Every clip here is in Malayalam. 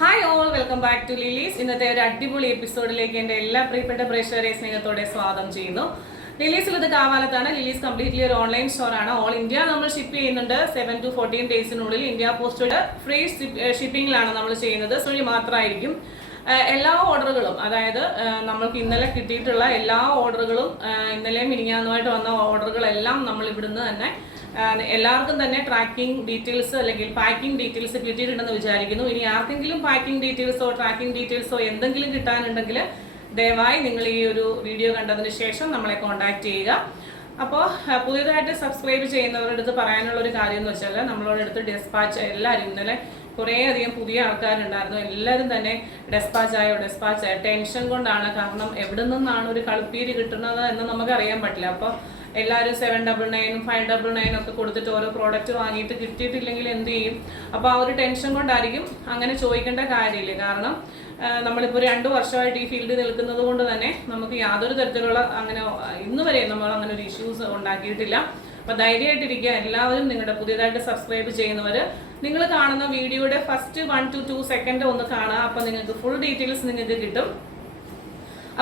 Hi all, welcome back to Lilies. ഇന്നത്തെ ഒരു അടിപൊളി എപ്പിസോഡിലേക്ക് എൻ്റെ എല്ലാ പ്രിയപ്പെട്ട പ്രേക്ഷകരെ സ്നേഹത്തോടെ സ്വാഗതം ചെയ്യുന്നു. ലിലീസിൽ ഇത് കാവാലത്താണ്. ലിലീസ് കംപ്ലീറ്റ്ലി ഒരു ഓൺലൈൻ സ്റ്റോറാണ്. ഓൾ ഇന്ത്യ നമ്മൾ ഷിപ്പ് ചെയ്യുന്നുണ്ട്. 7 to 14 ഡേയ്സിനുള്ളിൽ ഇന്ത്യ പോസ്റ്റ് ഫ്രീ ഷിപ്പിംഗിലാണ് നമ്മൾ ചെയ്യുന്നത്. സുഴി മാത്രമായിരിക്കും. എല്ലാ ഓർഡറുകളും, അതായത് നമ്മൾക്ക് ഇന്നലെ കിട്ടിയിട്ടുള്ള എല്ലാ ഓർഡറുകളും, ഇന്നലെ മിനിഞ്ഞാന്നുമായിട്ട് വന്ന ഓർഡറുകളെല്ലാം നമ്മൾ ഇവിടുന്ന് തന്നെ എല്ലാവർക്കും തന്നെ ട്രാക്കിംഗ് ഡീറ്റെയിൽസ് അല്ലെങ്കിൽ പാക്കിംഗ് ഡീറ്റെയിൽസ് കിട്ടിയിട്ടുണ്ടെന്ന് വിചാരിക്കുന്നു. ഇനി ആർക്കെങ്കിലും പാക്കിംഗ് ഡീറ്റെയിൽസോ ട്രാക്കിംഗ് ഡീറ്റെയിൽസോ എന്തെങ്കിലും കിട്ടാനുണ്ടെങ്കിൽ ദയവായി നിങ്ങൾ ഈ ഒരു വീഡിയോ കണ്ടതിന് ശേഷം നമ്മളെ കോൺടാക്ട് ചെയ്യുക. അപ്പോൾ പുതിയതായിട്ട് സബ്സ്ക്രൈബ് ചെയ്യുന്നവരുടെ അടുത്ത് പറയാനുള്ള ഒരു കാര്യം എന്ന് വെച്ചാൽ, നമ്മളോട് അടുത്ത് ഡെസ്പാച്ച് എല്ലാവരും ഇന്നലെ കുറേയധികം പുതിയ ആൾക്കാരുണ്ടായിരുന്നു. എല്ലാവരും തന്നെ ഡെസ്പാച്ചായോ ടെൻഷൻ കൊണ്ടാണ്. കാരണം എവിടെ നിന്നാണ് ഒരു കളിപ്പീര് കിട്ടുന്നത് എന്ന് നമുക്ക് അറിയാൻ പറ്റില്ല. അപ്പോൾ എല്ലാവരും 799 599 ഒക്കെ കൊടുത്തിട്ട് ഓരോ പ്രോഡക്റ്റ് വാങ്ങിയിട്ട് കിട്ടിയിട്ടില്ലെങ്കിൽ എന്ത് ചെയ്യും? അപ്പോൾ ആ ഒരു ടെൻഷൻ കൊണ്ടായിരിക്കും. അങ്ങനെ ചോദിക്കേണ്ട കാര്യമില്ല. കാരണം നമ്മളിപ്പോൾ 2 വർഷമായിട്ട് ഈ ഫീൽഡിൽ നിൽക്കുന്നത് കൊണ്ട് തന്നെ നമുക്ക് യാതൊരു തരത്തിലുള്ള അങ്ങനെ ഇന്ന് വരെ നമ്മൾ അങ്ങനെ ഒരു ഇഷ്യൂസ് ഉണ്ടാക്കിയിട്ടില്ല. അപ്പോൾ ധൈര്യമായിട്ടിരിക്കുക. എല്ലാവരും നിങ്ങളുടെ പുതിയതായിട്ട് സബ്സ്ക്രൈബ് ചെയ്യുന്നവർ നിങ്ങൾ കാണുന്ന വീഡിയോയുടെ ഫസ്റ്റ് 1 to 2 സെക്കൻഡ് ഒന്ന് കാണുക. അപ്പോൾ നിങ്ങൾക്ക് ഫുൾ ഡീറ്റെയിൽസ് നിങ്ങൾക്ക് കിട്ടും.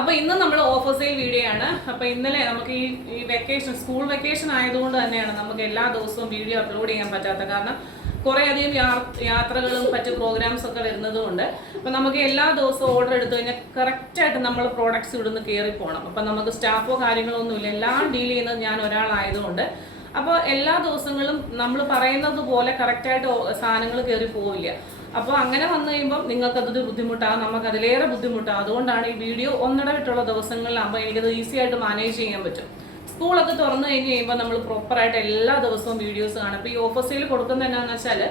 അപ്പോൾ ഇന്ന് നമ്മൾ ഓഫർ സെയിൽ വീഡിയോ ആണ്. അപ്പോൾ ഇന്നലെ നമുക്ക് ഈ വെക്കേഷൻ, സ്കൂൾ വെക്കേഷൻ ആയതുകൊണ്ട് തന്നെയാണ് നമുക്ക് എല്ലാ ദിവസവും വീഡിയോ അപ്ലോഡ് ചെയ്യാൻ പറ്റാത്ത. കാരണം കുറേയധികം യാത്രകളും മറ്റ് പ്രോഗ്രാംസ് ഒക്കെ വരുന്നതുകൊണ്ട് അപ്പോൾ നമുക്ക് എല്ലാ ദിവസവും ഓർഡർ എടുത്തു കഴിഞ്ഞാൽ കറക്റ്റായിട്ട് നമ്മൾ പ്രോഡക്ട്സ് ഇവിടുന്ന് കയറി പോകണം. അപ്പം നമുക്ക് സ്റ്റാഫോ കാര്യങ്ങളോ ഒന്നുമില്ല. എല്ലാം ഡീൽ ചെയ്യുന്നത് ഞാൻ ഒരാളായതുകൊണ്ട് അപ്പോൾ എല്ലാ ദിവസങ്ങളും നമ്മൾ പറയുന്നത് പോലെ കറക്റ്റായിട്ട് സാധനങ്ങൾ കയറി പോവില്ല. അപ്പോൾ അങ്ങനെ വന്നു കഴിയുമ്പോൾ നിങ്ങൾക്കതൊരു ബുദ്ധിമുട്ടാണ്, നമുക്ക് അതിലേറെ ബുദ്ധിമുട്ടാണ്. അതുകൊണ്ടാണ് ഈ വീഡിയോ ഒന്നിടവിട്ടുള്ള ദിവസങ്ങളിലാകുമ്പോൾ എനിക്കത് ഈസി ആയിട്ട് മാനേജ് ചെയ്യാൻ പറ്റും. സ്കൂളൊക്കെ തുറന്നു കഴിഞ്ഞ് കഴിയുമ്പോൾ നമ്മൾ പ്രോപ്പറായിട്ട് എല്ലാ ദിവസവും വീഡിയോസ് കാണും. അപ്പോൾ ഈ ഓഫർ സെയിൽ കൊടുക്കുന്നത് എന്നാന്ന് വെച്ചാൽ,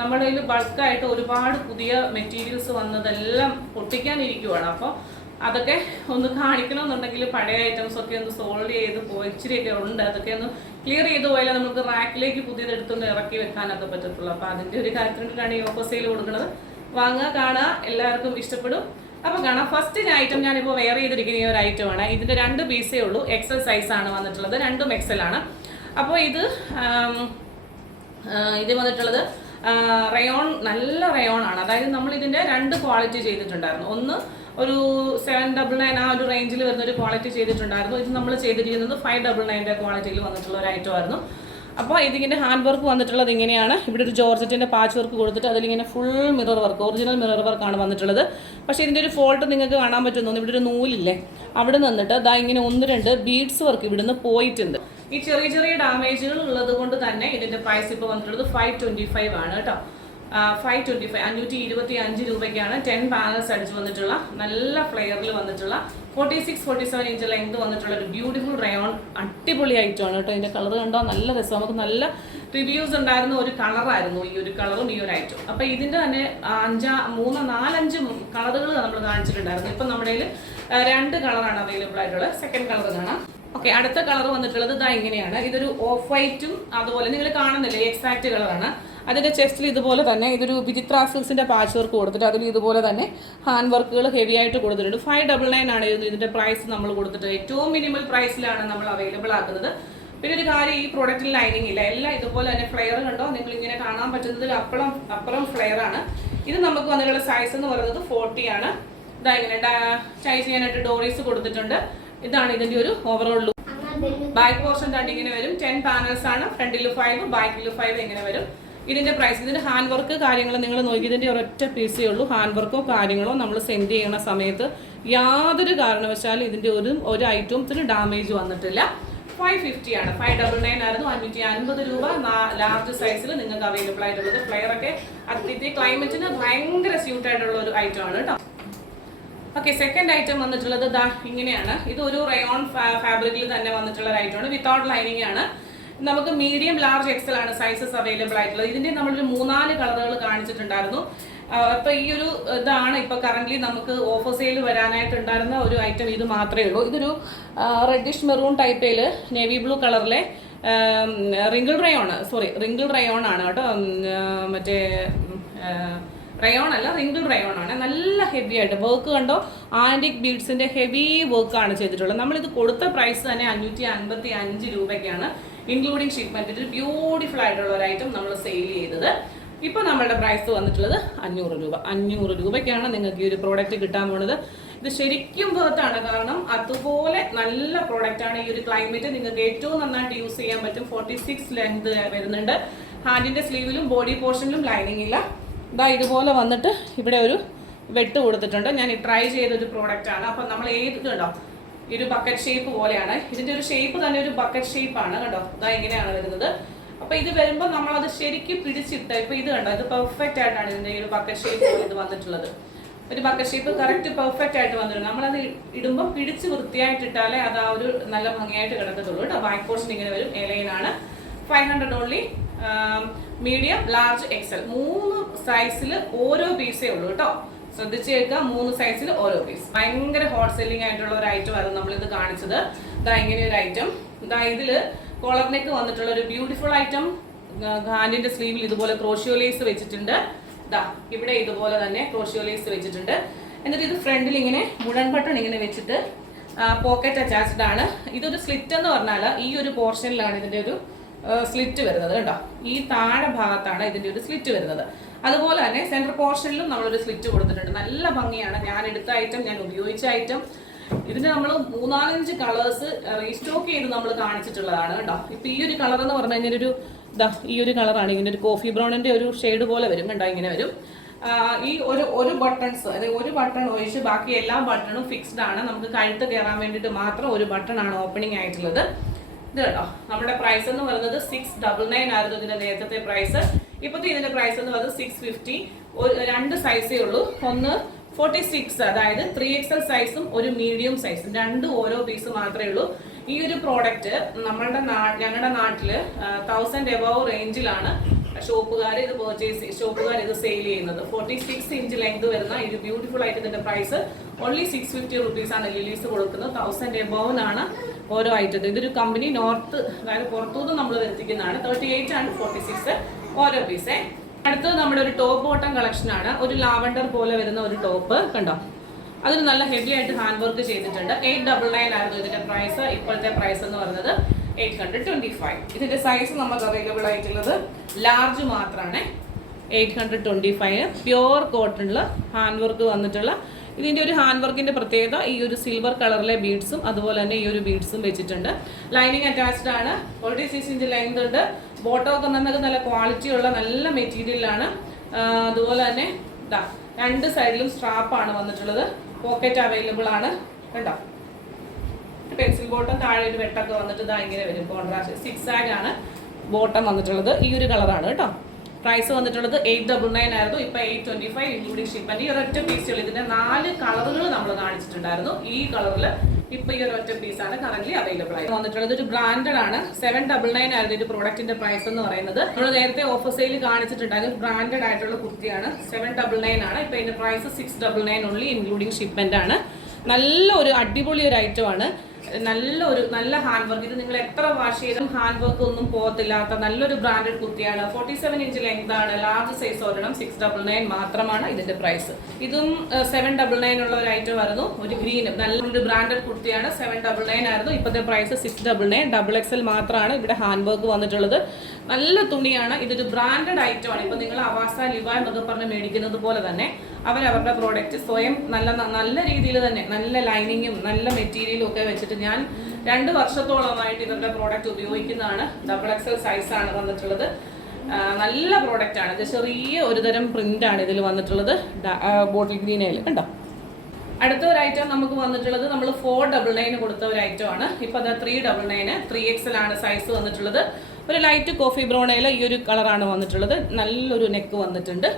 നമ്മുടെ കയ്യിൽ ബൾക്കായിട്ട് ഒരുപാട് പുതിയ മെറ്റീരിയൽസ് വന്നതെല്ലാം പൊട്ടിക്കാനിരിക്കുവാണ്. അപ്പോൾ അതൊക്കെ ഒന്ന് കാണിക്കണമെന്നുണ്ടെങ്കിൽ പഴയ ഐറ്റംസ് ഒക്കെ ഒന്ന് സോൾവ് ചെയ്ത് ഇച്ചിരിയൊക്കെ ഉണ്ട്. അതൊക്കെ ഒന്ന് ക്ലിയർ ചെയ്ത് പോയാലേ നമുക്ക് റാക്കിലേക്ക് പുതിയതെടുത്തൊന്ന് ഇറക്കി വെക്കാനൊക്കെ പറ്റത്തുള്ളൂ. അപ്പോൾ അതിൻ്റെ ഒരു കാര്യത്തിനാണ് ഈ ഓഫർ സെയിൽ കൊടുക്കുന്നത്. വാങ്ങുക, കാണുക, എല്ലാവർക്കും ഇഷ്ടപ്പെടും. അപ്പോൾ കാണാം. ഫസ്റ്റ് ഐറ്റം ഞാനിപ്പോൾ വെയർ ചെയ്തിരിക്കുന്ന ഈ ഒരു ഐറ്റമാണ്. ഇതിൻ്റെ 2 പീസേ ഉള്ളൂ. എക്സൽ സൈസാണ് വന്നിട്ടുള്ളത്. 2ഉം എക്സലാണ്. അപ്പോൾ ഇത് വന്നിട്ടുള്ളത് റയോൺ, നല്ല റയോൺ ആണ്. അതായത് നമ്മൾ ഇതിൻ്റെ 2 ക്വാളിറ്റി ചെയ്തിട്ടുണ്ടായിരുന്നു. ഒന്ന് ഒരു 799 ആ ഒരു റേഞ്ചിൽ വരുന്ന ഒരു ക്വാളിറ്റി ചെയ്തിട്ടുണ്ടായിരുന്നു. ഇത് നമ്മൾ ചെയ്തിരിക്കുന്നത് 599 ക്വാളിറ്റിയിൽ വന്നിട്ടുള്ള ഒരു ഐറ്റം ആയിരുന്നു. അപ്പോൾ ഇതിങ്ങനെ ഹാൻഡ് വർക്ക് വന്നിട്ടുള്ളത് ഇങ്ങനെയാണ്. ഇവിടെ ഒരു ജോർജറ്റിൻ്റെ പാച്ച് വർക്ക് കൊടുത്തിട്ട് അതിലിങ്ങനെ full mirror work, original mirror വർക്കാണ് വന്നിട്ടുള്ളത്. പക്ഷേ ഇതിൻ്റെ ഒരു ഫോൾട്ട് നിങ്ങൾക്ക് കാണാൻ പറ്റുന്നു. ഇവിടെ ഒരു നൂലില്ലേ, അവിടെ നിന്നിട്ട് ദാ ഇങ്ങനെ 1-2 ബീഡ്സ് വർക്ക് ഇവിടുന്ന് പോയിട്ടുണ്ട്. ഈ ചെറിയ ചെറിയ ഡാമേജുകൾ ഉള്ളത് കൊണ്ട് തന്നെ ഇതിൻ്റെ പ്രൈസ് ഇപ്പോൾ വന്നിട്ടുള്ളത് 525 ആണ് കേട്ടോ. 525 525 രൂപയ്ക്കാണ് 10 പാനൽസ് അടിച്ച് വന്നിട്ടുള്ള നല്ല ഫ്ലെയറിൽ വന്നിട്ടുള്ള 46-47 ഇഞ്ച് ലെങ്ത് വന്നിട്ടുള്ള ഒരു ബ്യൂട്ടിഫുൾ റയോൺ അടിപൊളി ഐറ്റമാണ് കേട്ടോ. ഇതിൻ്റെ കളർ കണ്ടോ, നല്ല രസം. നമുക്ക് നല്ല റിവ്യൂസ് ഉണ്ടായിരുന്ന ഒരു കളറായിരുന്നു ഈ ഒരു കളറും ഈ ഒരു ഐറ്റം. അപ്പോൾ ഇതിൻ്റെ തന്നെ 4-5 കളറുകൾ നമ്മൾ കാണിച്ചിട്ടുണ്ടായിരുന്നു. ഇപ്പം നമ്മുടെ കയ്യിൽ 2 കളറാണ് അവൈലബിൾ ആയിട്ടുള്ളത്. സെക്കൻഡ് കളർ കാണാം. ഓക്കെ, അടുത്ത കളർ വന്നിട്ടുള്ളത് ഇതാ ഇങ്ങനെയാണ്. ഇതൊരു ഓഫ് വൈറ്റും അതുപോലെ നിങ്ങൾ കാണുന്നില്ലേ, എക്സാക്റ്റ് കളറാണ്. അതിൻ്റെ ചെസ്റ്റിൽ ഇതുപോലെ തന്നെ ഇതൊരു വിചിത്ര സിൽക്സിൻ്റെ പാച്ച് വർക്ക് കൊടുത്തിട്ട് അതിൽ ഇതുപോലെ തന്നെ ഹാൻഡ് വർക്കുകൾ ഹെവി ആയിട്ട് കൊടുത്തിട്ടുണ്ട്. 599 ആണ് ഇതിൻ്റെ പ്രൈസ് നമ്മൾ കൊടുത്തിട്ട്. ഏറ്റവും മിനിമൽ പ്രൈസിലാണ് നമ്മൾ അവൈലബിൾ ആക്കുന്നത്. പിന്നെ ഒരു കാര്യം, ഈ പ്രോഡക്റ്റിൽ ലൈനിങ് ഇല്ല. എല്ലാം ഇതുപോലെ തന്നെ ഫ്ലെയർ കണ്ടോ, നിങ്ങൾ ഇങ്ങനെ കാണാൻ പറ്റുന്നതിൽ അപ്പുറം ഫ്ലെയർ ആണ്. ഇത് നമുക്ക് വന്നിട്ടുള്ള സൈസ് എന്ന് പറയുന്നത് 40 ആണ്. ഇതാ ഇങ്ങനെ ടൈ ചെയ്യാനായിട്ട് ഡോറീസ് കൊടുത്തിട്ടുണ്ട്. ഇതാണ് ഇതിൻ്റെ ഒരു ഓവറോൾ ലുക്ക്. ബാക്ക് പോർഷൻ ഇങ്ങനെ വരും. 10 പാനൽസ് ആണ്. ഫ്രണ്ടിൽ 5, ബാക്കിൽ 5 ഇങ്ങനെ വരും. ഇതിൻ്റെ പ്രൈസ്, ഇതിൻ്റെ ഹാൻഡ് വർക്ക് കാര്യങ്ങൾ നിങ്ങൾ നോക്കി, ഇതിൻ്റെ ഒരൊറ്റ പീസേ ഉള്ളൂ. ഹാൻഡ് വർക്കോ കാര്യങ്ങളോ നമ്മൾ സെൻഡ് ചെയ്യുന്ന സമയത്ത് യാതൊരു കാരണവശാലും ഇതിൻ്റെ ഒരു ഐറ്റംസിന് ഡാമേജ് വന്നിട്ടില്ല. 550 ആണ്. 599 ആയിരുന്നു. 550 രൂപ ലാർജ് സൈസിൽ നിങ്ങൾക്ക് അവൈലബിൾ ആയിട്ടുള്ളത്. ഫ്ലെയർ ഒക്കെ അതിൻ്റെ ക്ലൈമറ്റിന് ഭയങ്കര സ്യൂട്ടായിട്ടുള്ള ഒരു ഐറ്റം ആണ് കേട്ടോ. ഓക്കെ, സെക്കൻഡ് ഐറ്റം വന്നിട്ടുള്ളത് ദാ ഇങ്ങനെയാണ്. ഇത് ഒരു റയോൺ ഫാബ്രിക്കിൽ തന്നെ വന്നിട്ടുള്ള ഒരു ഐറ്റമാണ്. വിത്തൗട്ട് ലൈനിങ് ആണ്. നമുക്ക് മീഡിയം, ലാർജ്, എക്സൽ ആണ് സൈസസ് അവൈലബിൾ ആയിട്ടുള്ളത്. ഇതിൻ്റെ നമ്മളൊരു 3-4 കളറുകൾ കാണിച്ചിട്ടുണ്ടായിരുന്നു. അപ്പോൾ ഈ ഒരു ഇതാണ് ഇപ്പോൾ കറൻ്റ്ലി നമുക്ക് ഓഫർ സെയിൽ വരാനായിട്ടുണ്ടായിരുന്ന ഒരു ഐറ്റം. ഇത് മാത്രമേ ഉള്ളൂ. ഇതൊരു റെഡിഷ് മെറൂൺ ടൈപ്പിൽ നേവി ബ്ലൂ കളറിലെ റിങ്കിൾ റയോൺ ആണ് കേട്ടോ. മറ്റേ റയോൺ അല്ല, റിങ്കിൾ റയോൺ ആണ്. നല്ല ഹെവി ആയിട്ട് വർക്ക് കണ്ടോ, ആൻറ്റിക് ബീഡ്സിൻ്റെ ഹെവി വർക്കാണ് ചെയ്തിട്ടുള്ളത്. നമ്മളിത് കൊടുത്ത പ്രൈസ് തന്നെ 555 രൂപയ്ക്കാണ് ഇൻക്ലൂഡിങ് ഷിപ്മെൻറ്റ്. ഒരു ബ്യൂട്ടിഫുൾ ആയിട്ടുള്ള ഒരു ഐറ്റം നമ്മൾ സെയിൽ ചെയ്തത്. ഇപ്പോൾ നമ്മളുടെ പ്രൈസ് വന്നിട്ടുള്ളത് 500 രൂപ. 500 രൂപയ്ക്കാണ് നിങ്ങൾക്ക് ഈ ഒരു പ്രോഡക്റ്റ് കിട്ടാൻ പോകുന്നത്. ഇത് ശരിക്കും വേർത്താണ്, കാരണം അതുപോലെ നല്ല പ്രോഡക്റ്റ് ആണ്. ഈ ഒരു ക്ലൈമറ്റ് നിങ്ങൾക്ക് ഏറ്റവും നന്നായിട്ട് യൂസ് ചെയ്യാൻ പറ്റും. 46 ലെങ്ത് വരുന്നുണ്ട്. ഹാൻഡിന്റെ സ്ലീവിലും ബോഡി പോർഷനിലും ലൈനിങ് ഇല്ല. ഇതാ ഇതുപോലെ വന്നിട്ട് ഇവിടെ ഒരു വെട്ട് കൊടുത്തിട്ടുണ്ട്. ഞാൻ ട്രൈ ചെയ്തൊരു പ്രോഡക്റ്റ് ആണ്. അപ്പം നമ്മൾ കണ്ടോ, ഈ ഒരു ബക്കറ്റ് ഷേപ്പ് പോലെയാണ്. ഇതിന്റെ ഒരു ഷേപ്പ് തന്നെ ഒരു ബക്കറ്റ് ഷേപ്പ് ആണ്. കണ്ടോ, ഇതാ ഇങ്ങനെയാണ് വരുന്നത്. അപ്പൊ ഇത് വരുമ്പോൾ നമ്മളത് ശരിക്കും പിടിച്ചിട്ട്, ഇപ്പൊ ഇത് കണ്ടോ, ഇത് പെർഫെക്റ്റ് ആയിട്ടാണ് ഇതിന്റെ ഈ ഒരു ബക്കറ്റ് ഷേപ്പ് ഇത് വന്നിട്ടുള്ളത്. ഒരു ബക്കറ്റ് ഷേപ്പ് കറക്റ്റ് പെർഫെക്റ്റ് ആയിട്ട് വന്നിട്ടുണ്ട്. നമ്മളത് ഇടുമ്പോൾ പിടിച്ച് വൃത്തിയായിട്ടിട്ടാലേ അത് ആ ഒരു നല്ല ഭംഗിയായിട്ട് കിടക്കത്തുള്ളൂ കേട്ടോ. ബാക്ക് പോർഷൻ ഇങ്ങനെ വരും. എലൈനാണ്. 500 ഓൺലി. മീഡിയം, ലാർജ്, എക്സൽ 3 സൈസിൽ ഓരോ പീസേ ഉള്ളൂ കേട്ടോ. ശ്രദ്ധിച്ച് കേൾക്കുക, 3 സൈസിൽ ഓരോ പീസ്. ഭയങ്കര ഹോട്ട് സെല്ലിംഗ് ആയിട്ടുള്ള ഒരു ഐറ്റം ആയിരുന്നു നമ്മളിത് കാണിച്ചത്. ഇതാ ഇങ്ങനെ ഒരു ഐറ്റം. ഇതാ ഇതില് കോളർ നെക്ക് വന്നിട്ടുള്ള ഒരു ബ്യൂട്ടിഫുൾ ഐറ്റം. ഹാൻഡിന്റെ സ്ലീവിൽ ഇതുപോലെ ക്രോഷിയോ ലേസ് വെച്ചിട്ടുണ്ട്. ഇതാ ഇവിടെ ഇതുപോലെ തന്നെ ക്രോഷിയോ ലേസ് വെച്ചിട്ടുണ്ട്. എന്നിട്ട് ഇത് ഫ്രണ്ടിൽ ഇങ്ങനെ വുഡൻ ബട്ടൺ ഇങ്ങനെ വെച്ചിട്ട് പോക്കറ്റ് അറ്റാച്ച്ഡ് ആണ്. ഇതൊരു സ്ലിറ്റ് എന്ന് പറഞ്ഞാൽ ഈ ഒരു പോർഷനിലാണ് ഇതിന്റെ ഒരു സ്ലിറ്റ് വരുന്നത് കേട്ടോ. ഈ താഴെ ഭാഗത്താണ് ഇതിന്റെ ഒരു സ്ലിറ്റ് വരുന്നത്. അതുപോലെ തന്നെ സെൻട്രൽ പോർഷനിലും നമ്മളൊരു സ്ലിറ്റ് കൊടുത്തിട്ടുണ്ട്. നല്ല ഭംഗിയാണ്. ഞാൻ എടുത്ത ഐറ്റം, ഞാൻ ഉപയോഗിച്ച ഐറ്റം. ഇതിന് നമ്മൾ 3-4-5 കളേഴ്സ് റീസ്റ്റോക്ക് ചെയ്ത് നമ്മൾ കാണിച്ചിട്ടുള്ളതാണ് കേട്ടോ. ഇപ്പൊ ഈ ഒരു കളർ എന്ന് പറഞ്ഞു കഴിഞ്ഞാൽ ഈ ഒരു കളറാണ്. ഇങ്ങനെ ഒരു കോഫി ബ്രൗണിന്റെ ഒരു ഷെയ്ഡ് പോലെ വരും കേട്ടോ. ഇങ്ങനെ വരും. ഈ ഒരു ബട്ടൺസ്, അതായത് ഒരു ബട്ടൺ ഒഴിച്ച് ബാക്കി എല്ലാ ബട്ടണും ഫിക്സ്ഡ് ആണ്. നമുക്ക് കഴുത്ത് കയറാൻ വേണ്ടിയിട്ട് മാത്രം ഒരു ബട്ടൺ ആണ് ഓപ്പണിംഗ് ആയിട്ടുള്ളത്. ഇത് കേട്ടോ, നമ്മുടെ പ്രൈസ് എന്ന് പറയുന്നത് 699 ആയിരുന്നു ഇതിന്റെ നേരത്തെ പ്രൈസ്. ഇപ്പോഴത്തെ ഇതിന്റെ പ്രൈസ് എന്ന് പറയുന്നത് 650. 2 സൈസേ ഉള്ളൂ. ഒന്ന് 46, അതായത് 3XL സൈസും ഒരു മീഡിയം സൈസും, 2 ഓരോ പീസ് മാത്രമേ ഉള്ളൂ. ഈ ഒരു പ്രോഡക്റ്റ് ഞങ്ങളുടെ നാട്ടില് 1000 എബവ് റേഞ്ചിലാണ് ഷോപ്പുകാർ ഇത് സെയിൽ ചെയ്യുന്നത്. 46 ഇഞ്ച് ലെങ്ത് വരുന്ന ഇത് ബ്യൂട്ടിഫുൾ ആയിട്ട് ഇതിന്റെ പ്രൈസ് ഓൺലി 650 റുപ്പീസ് ആണ് ലിലീസ് കൊടുക്കുന്നത്. 1000 എബവിനാണ് ഓരോ ഐറ്റം. ഇതൊരു കമ്പനി നോർത്ത്, അതായത് പുറത്തുനിന്ന് നമ്മൾ വരുത്തിക്കുന്നതാണ്. 38 ആണ് 46 ഓരോ പീസേ. അടുത്തത് നമ്മുടെ ഒരു ടോപ്പ് ബോട്ടം കളക്ഷൻ ആണ്. ഒരു ലാവൻഡർ പോലെ വരുന്ന ഒരു ടോപ്പ് കണ്ടോ. അതിന് നല്ല ഹെവി ആയിട്ട് ഹാൻഡ് വർക്ക് ചെയ്തിട്ടുണ്ട്. 899 ആയിരുന്നു ഇതിന്റെ പ്രൈസ്. ഇപ്പോഴത്തെ പ്രൈസ് എന്ന് പറയുന്നത് 825. ഇതിന്റെ സൈസ് നമുക്ക് അവൈലബിൾ ആയിട്ടുള്ളത് ലാർജ് മാത്രമാണ്. 825 പ്യുവർ കോട്ടണിൽ ഹാൻഡ് വർക്ക് വന്നിട്ടുള്ള. ഇതിന്റെ ഒരു ഹാൻഡ് വർക്കിന്റെ പ്രത്യേകത ഈ ഒരു സിൽവർ കളറിലെ ബീഡ്സും അതുപോലെ തന്നെ ഈ ഒരു ബീഡ്സും വെച്ചിട്ടുണ്ട്. ലൈനിങ് അറ്റാച്ച്ഡ് ആണ്. 46 ഇഞ്ച് ലെങ്ത് ഉണ്ട്. ബോട്ടം ഒക്കെ നല്ല ക്വാളിറ്റി ഉള്ള നല്ല മെറ്റീരിയലാണ്. അതുപോലെ തന്നെ ഇതാ 2 സൈഡിലും സ്ട്രാപ്പ് ആണ് വന്നിട്ടുള്ളത്. പോക്കറ്റ് അവൈലബിൾ ആണ് കേട്ടോ. പെൻസിൽ ബോട്ടം താഴെ ഒരു വെട്ടൊക്കെ വന്നിട്ട് ഇതാ ഇങ്ങനെ വരും. കോൺട്രാസ്റ്റ് 6 ആണ് ബോട്ടം വന്നിട്ടുള്ളത്. ഈ ഒരു കളറാണ് കേട്ടോ. പ്രൈസ് വന്നിട്ടുള്ളത് 899 ആയിരുന്നു. ഇപ്പൊ 825 ഇൻക്ലൂഡിംഗ് ഷിപ്മെന്റ്. ഈ ഒരൊറ്റ പീസുകൾ, ഇതിന്റെ 4 കളറുകൾ നമ്മൾ കാണിച്ചിട്ടുണ്ടായിരുന്നു. ഈ കളറിൽ ഇപ്പൊ ഈ ഒരു ഒറ്റ പീസാണ് കറന്റ് അവൈലബിൾ ആയി വന്നിട്ടുള്ളത്. ഒരു ബ്രാൻഡഡ് ആണ്. 799 ആയിരുന്നു ഒരു പ്രോഡക്റ്റിന്റെ പ്രൈസ് എന്ന് പറയുന്നത്. നമ്മൾ നേരത്തെ ഓഫർ സെയിൽ കാണിച്ചിട്ടുണ്ടായിരുന്നു. ബ്രാൻഡഡ് ആയിട്ടുള്ള കുർത്തിയാണ്. 799 ആണ്. ഇപ്പൊ ഇതിന്റെ പ്രൈസ് 699 ഓൺലി ഇൻക്ലൂഡിംഗ് ഷിപ്മെന്റ് ആണ്. നല്ല ഒരു അടിപൊളി ഒരു ഐറ്റം ആണ്. നല്ല ഹാൻഡ് വർക്ക്. ഇത് നിങ്ങൾ എത്ര വാഷ് ചെയ്തും ഹാൻഡ് വർക്ക് ഒന്നും പോകത്തില്ലാത്ത നല്ലൊരു ബ്രാൻഡഡ് കുർത്തിയാണ്. 47 ഇഞ്ച് ലെങ്ത് ആണ്. ലാർജ് സൈസ് ഒരെണ്ണം 699 മാത്രമാണ് ഇതിന്റെ പ്രൈസ്. ഇതും 799 ഉള്ള ഒരു ഐറ്റം ആയിരുന്നു. ഒരു ഗ്രീൻ നല്ലൊരു ബ്രാൻഡഡ് കുർത്തിയാണ്. 799 ആയിരുന്നു. ഇപ്പോഴത്തെ പ്രൈസ് 699. XXL മാത്രമാണ് ഇവിടെ ഹാൻഡ് വർക്ക് വന്നിട്ടുള്ളത്. നല്ല തുണിയാണ്. ഇതൊരു ബ്രാൻഡഡ് ഐറ്റം ആണ്. ഇപ്പൊ നിങ്ങൾ അവാസ, ലിവ എന്നൊക്കെ പറഞ്ഞ് മേടിക്കുന്നത് പോലെ തന്നെ അവരവരുടെ പ്രോഡക്റ്റ് സ്വയം നല്ല രീതിയിൽ തന്നെ നല്ല ലൈനിങ്ങും നല്ല മെറ്റീരിയലും ഒക്കെ വെച്ചിട്ട് ഞാൻ 2 വർഷത്തോളമായിട്ട് ഇവരുടെ പ്രോഡക്റ്റ് ഉപയോഗിക്കുന്നതാണ്. XXL സൈസാണ് വന്നിട്ടുള്ളത്. നല്ല പ്രോഡക്റ്റ് ആണ്. ഇത് ചെറിയ ഒരു തരം പ്രിന്റ് ആണ് ഇതിൽ വന്നിട്ടുള്ളത്. ബോട്ടിൽ ഗ്രീനയിൽ കണ്ടോ. അടുത്ത ഒരു ഐറ്റം നമുക്ക് വന്നിട്ടുള്ളത് നമ്മൾ 499 കൊടുത്ത ഒരു ഐറ്റം ആണ്. ഇപ്പൊ അത് 399. 3XL ആണ് സൈസ് വന്നിട്ടുള്ളത്. ഒരു ലൈറ്റ് കോഫി ബ്രൗണയിൽ ഈ ഒരു കളറാണ് വന്നിട്ടുള്ളത്. നല്ലൊരു നെക്ക് വന്നിട്ടുണ്ട്.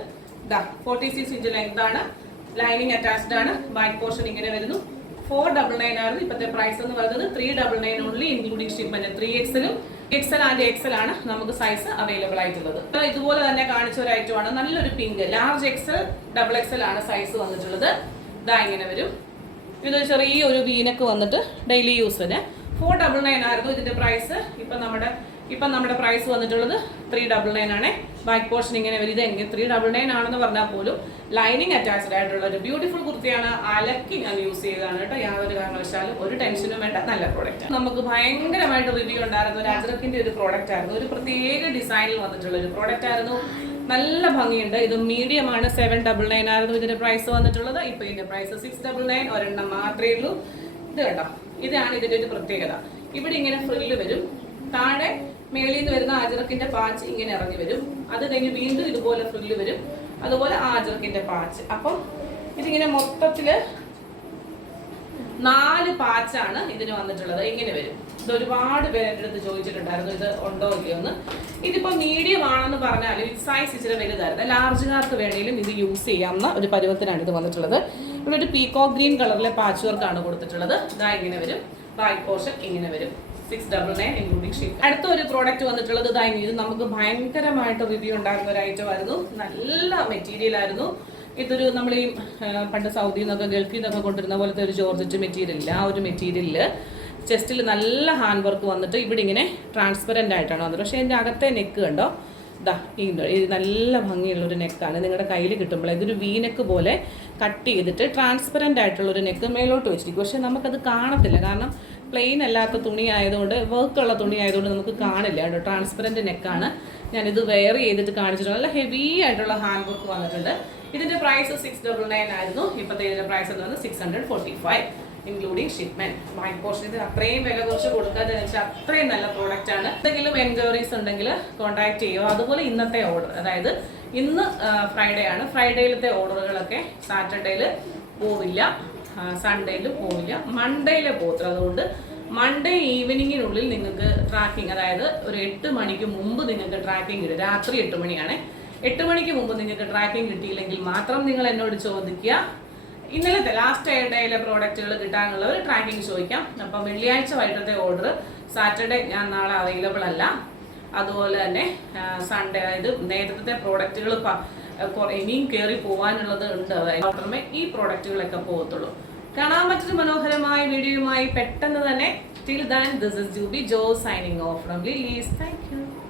46 ഇഞ്ച് ലെങ്ത് ആണ്. ലൈനിങ് അറ്റാച്ച്ഡ് ആണ്. ബാക്ക് പോർഷൻ ഇങ്ങനെ വരുന്നു. 499 ആയിരുന്നു ഇപ്പോഴത്തെ പ്രൈസ് എന്ന് പറയുന്നത്. 399 only including shipment. 3XL XL and XL ആണ് നമുക്ക് സൈസ് അവൈലബിൾ ആയിട്ടുള്ളത്. ഇതുപോലെ തന്നെ കാണിച്ച ഒരു ഐറ്റം ആണ്. നല്ലൊരു പിങ്ക്. ലാർജ് XL, XXL ആണ് സൈസ് വന്നിട്ടുള്ളത്. ഇതാ ഇങ്ങനെ വരും. ഇതൊരു ചെറിയ ഒരു വീനക്ക് വന്നിട്ട് ഡെയിലി യൂസിന് 499 ആയിരുന്നു ഇതിന്റെ പ്രൈസ്. ഇപ്പം നമ്മുടെ പ്രൈസ് വന്നിട്ടുള്ളത് 399 ആണ്. ബാക്ക് പോർഷൻ ഇങ്ങനെ വരും. ഇത് 399 ആണെന്ന് പറഞ്ഞാൽ പോലും ലൈനിങ് അറ്റാച്ച്ഡ് ആയിട്ടുള്ള ഒരു ബ്യൂട്ടിഫുൾ കുർത്തിയാണ്. അലക്കി ഞാൻ യൂസ് ചെയ്തതാണ് കേട്ടോ. യാതൊരു കാരണവശാലും ഒരു ടെൻഷനും വേണ്ട. നല്ല പ്രോഡക്റ്റ്. നമുക്ക് ഭയങ്കരമായിട്ട് റിവ്യൂ ഉണ്ടായിരുന്ന ഒരു അജ്രക്കിന്റെ ഒരു പ്രോഡക്റ്റ് ആയിരുന്നു. ഒരു പ്രത്യേക ഡിസൈനിൽ വന്നിട്ടുള്ള ഒരു പ്രോഡക്റ്റ് ആയിരുന്നു. നല്ല ഭംഗിയുണ്ട്. ഇത് മീഡിയം ആണ്. 799 ആയിരുന്നു ഇതിന്റെ പ്രൈസ് വന്നിട്ടുള്ളത്. ഇപ്പൊ ഇതിന്റെ പ്രൈസ് 699. ഒരെണ്ണം മാത്രമേ ഉള്ളൂ. ഇത് കണ്ടോ, ഇതാണ് ഇതിന്റെ ഒരു പ്രത്യേകത. ഇവിടെ ഇങ്ങനെ ഫ്രില്ല് വരും. താഴെ മേളിൽ നിന്ന് വരുന്ന ആജറക്കിന്റെ പാച്ച് ഇങ്ങനെ ഇറങ്ങി വരും. അത് കഴിഞ്ഞ് വീണ്ടും ഇതുപോലെ ഫ്രില്ല് വരും. അതുപോലെ ആജറക്കിന്റെ പാച്ച്. അപ്പം ഇതിങ്ങനെ മൊത്തത്തില് 4 പാച്ചാണ് ഇതിന് വന്നിട്ടുള്ളത്. ഇങ്ങനെ വരും. ഇത് ഒരുപാട് പേര് എൻ്റെ അടുത്ത് ചോദിച്ചിട്ടുണ്ടായിരുന്നു ഇത് ഉണ്ടോ ഇല്ലയോ എന്ന്. ഇതിപ്പോ മീഡിയം ആണെന്ന് പറഞ്ഞാൽ സൈസ് ഇച്ചിരി വലുതായിരുന്നു. ലാർജുകാർക്ക് വേണമെങ്കിലും ഇത് യൂസ് ചെയ്യാവുന്ന ഒരു പരുവത്തിനാണ് ഇത് വന്നിട്ടുള്ളത്. ഇവിടെ ഒരു പീകോക്ക് ഗ്രീൻ കളറിലെ പാച്ച് വർക്കാണ് കൊടുത്തിട്ടുള്ളത്. ഇതാ ഇങ്ങനെ വരും. ബാക്ക് പോർഷൻ ഇങ്ങനെ വരും. 699 ഇൻക്ലൂഡിംഗ് ഷിപ്പ്. അടുത്ത ഒരു പ്രോഡക്റ്റ് വന്നിട്ടുള്ളത് ഇതാ. ഇത് നമുക്ക് ഭയങ്കരമായിട്ട് റിവ്യൂ ഉണ്ടായിരുന്ന ഒരു ഐറ്റം ആയിരുന്നു. നല്ല മെറ്റീരിയൽ ആയിരുന്നു. ഇതൊരു നമ്മൾ ഈ പണ്ട് സൗദിയിൽ നിന്നൊക്കെ ഗൾഫിൽ നിന്നൊക്കെ കൊണ്ടുവരുന്ന പോലത്തെ ഒരു ജോർജറ്റ് മെറ്റീരിയൽ. ആ ഒരു മെറ്റീരിയലിൽ ചെസ്റ്റിൽ നല്ല ഹാൻഡ് വർക്ക് വന്നിട്ട് ഇവിടെ ഇങ്ങനെ ട്രാൻസ്പെറൻ്റ് ആയിട്ടാണ് വന്നത്. പക്ഷേ എൻ്റെ അകത്തെ നെക്ക് കണ്ടോ, ഇതാ ഇത് നല്ല ഭംഗിയുള്ളൊരു നെക്കാണ്. നിങ്ങളുടെ കയ്യിൽ കിട്ടുമ്പോൾ ഇതൊരു വി നെക്ക് പോലെ കട്ട് ചെയ്തിട്ട് ട്രാൻസ്പെറൻ്റ് ആയിട്ടുള്ളൊരു നെക്ക് മേലോട്ട് വെച്ചിരിക്കും. പക്ഷേ നമുക്കത് കാണത്തില്ല, കാരണം പ്ലെയിൻ അല്ലാത്ത തുണി ആയതുകൊണ്ട്, വർക്കുള്ള തുണി ആയതുകൊണ്ട് നമുക്ക് കാണില്ല കേട്ടോ. ട്രാൻസ്പെറൻറ്റ് നെക്കാണ്. ഞാനിത് വെയർ ചെയ്തിട്ട് കാണിച്ചിട്ടുണ്ട്. നല്ല ഹെവി ആയിട്ടുള്ള ഹാൻഡ് വർക്ക് വന്നിട്ടുണ്ട്. ഇതിൻ്റെ പ്രൈസ് 699 ആയിരുന്നു. ഇപ്പോഴത്തെ ഇതിൻ്റെ പ്രൈസ് എന്ന് പറയുന്നത് 645 ഇൻക്ലൂഡിങ് ഷിപ്മെന്റ്. ബാക്ക് പോർഷൻ ഇത് അത്രയും വില കുറച്ച് കൊടുക്കാതെ വെച്ചാൽ അത്രയും നല്ല പ്രോഡക്റ്റ് ആണ്. എന്തെങ്കിലും എൻക്വയറീസ് ഉണ്ടെങ്കിൽ കോൺടാക്ട് ചെയ്യുക. അതുപോലെ ഇന്നത്തെ ഓർഡർ, അതായത് ഇന്ന് ഫ്രൈഡേ ആണ്. ഫ്രൈഡേയിലത്തെ ഓർഡറുകളൊക്കെ സാറ്റർഡേയിൽ പോവില്ല, സൺഡേയിൽ പോവില്ല, മൺഡേയിൽ പോകത്തില്ല. അതുകൊണ്ട് മൺഡേ ഈവനിങ്ങിനുള്ളിൽ നിങ്ങൾക്ക് ട്രാക്കിംഗ്, അതായത് ഒരു 8 മണിക്ക് മുമ്പ് നിങ്ങൾക്ക് ട്രാക്കിംഗ് കിട്ടും. രാത്രി 8 മണിയാണ്. 8 മണിക്ക് മുമ്പ് നിങ്ങൾക്ക് ട്രാക്കിംഗ് കിട്ടിയില്ലെങ്കിൽ മാത്രം നിങ്ങൾ എന്നോട് ചോദിക്കുക. ഇന്നലത്തെ ലാസ്റ്റ് ഡേയിലെ പ്രോഡക്റ്റുകൾ കിട്ടാനുള്ളവർ ട്രാക്കിംഗ് ചോദിക്കാം. അപ്പം വെള്ളിയാഴ്ച വൈകിട്ടത്തെ ഓർഡർ സാറ്റർഡേ ഞാൻ നാളെ അവൈലബിൾ അല്ല. അതുപോലെ തന്നെ സൺഡേ, അതായത് നേരത്തെ പ്രോഡക്റ്റുകൾ ഇനിയും കയറി പോകാനുള്ളത് ഉണ്ട്. അതായത് മാത്രമേ ഈ പ്രോഡക്റ്റുകളൊക്കെ പോകത്തുള്ളൂ. കാണാൻ മറ്റൊരു മനോഹരമായ വീഡിയോയുമായി പെട്ടെന്ന് തന്നെ. Till then, this is Juby Jo signing off from Lily's. Thank you.